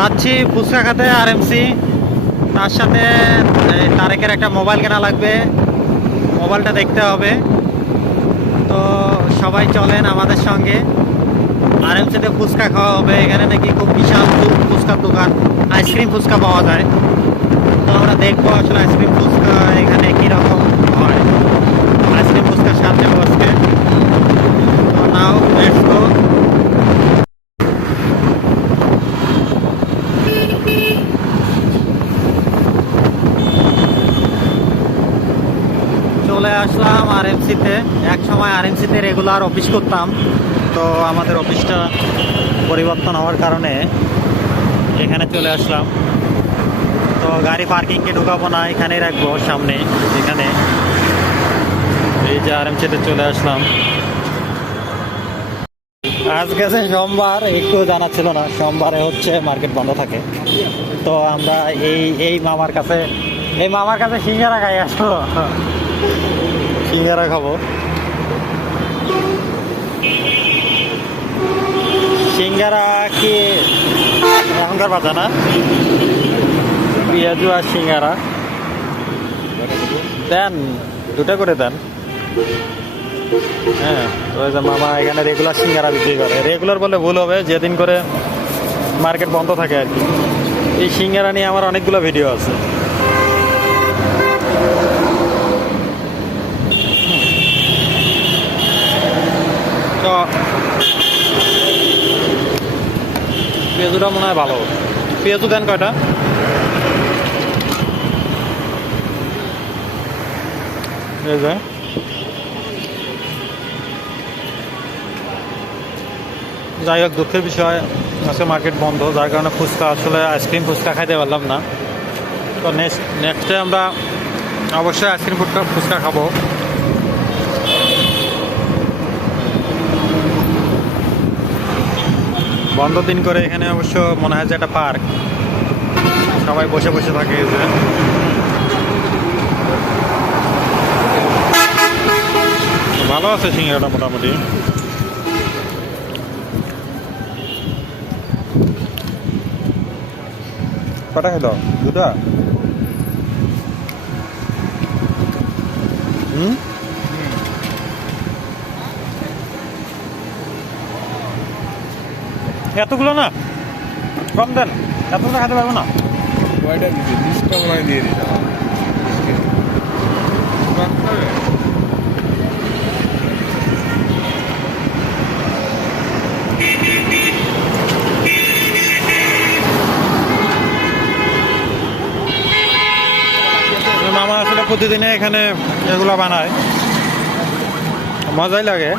যাচ্ছি ফুচকা খাতে, আর এমসি তার সাথে তারেকের একটা মোবাইল কেনা লাগবে। মোবাইলটা দেখতে হবে। তো সবাই চলেন আমাদের সঙ্গে। আর এমসিতে ফুচকা খাওয়া হবে। এখানে নাকি খুব বিশাল ফুচকার দোকান। আইসক্রিম ফুচকা পাওয়া যায়। তো আমরা দেখব আসলে আইসক্রিম ফুচকা এখানে কীরকম হয়। আইসক্রিম ফুচকার সাথে বসবে চলে আসলাম আর এমসিতে এক সময় আর এমসিতে রেগুলার অফিস করতাম। তো আমাদের অফিসটা পরিবর্তন হওয়ার কারণে এখানে চলে আসলাম। তো গাড়ি পার্কিংকে ঢুকাবো না, এখানেই রাখব সামনে, এখানে। এই যে আর এমসিতে চলে আসলাম। আজকে যে সোমবার, একটু জানা ছিল না, সোমবারে হচ্ছে মার্কেট বন্ধ থাকে। তো আমরা এই এই মামার কাছে, এই মামার কাছে সিঙ্গারা খাই আসব সিঙ্গারা খাব। সিঙ্গারা কি এখনকার বাজা না? পেঁয়াজু আর সিঙ্গারা। দেন, দুটা করে দেন। হ্যাঁ ওই যে মামা এখানে রেগুলার সিঙ্গারা বিক্রি করে। রেগুলার বলে ভুল হবে, যেদিন করে মার্কেট বন্ধ থাকে আর কি। এই সিঙ্গারা নিয়ে আমার অনেকগুলো ভিডিও আছে তো পেঁয়াজুটা মনে হয় ভালো। পেঁয়াজু দেন কয়টা? যাই হোক, দুঃখের বিষয়, আজকে মার্কেট বন্ধ, যার কারণে ফুচকা আসলে আইসক্রিম ফুচকা খাইতে পারলাম না। তো নেক্সট নেক্সটে আমরা অবশ্যই আইসক্রিম ফুচকা ফুচকা খাব। বন্ধ দিন করে এখানে অবশ্য মনে হয় যে একটা পার্ক। সবাই বসে বসে থাকে যে। ভালো আছে সিঙ্গারাটা মোটামুটি। কটা খেলো দুটা? হুম? এতগুলো না? কম দেন। এতগুলো খেতে পারব না। কয়টা দিতে বিশটা মনে হয় দিয়ে দিতে হবে। মামা আসলে প্রতিদিনে এখানে এগুলো বানায়। মজাই লাগে।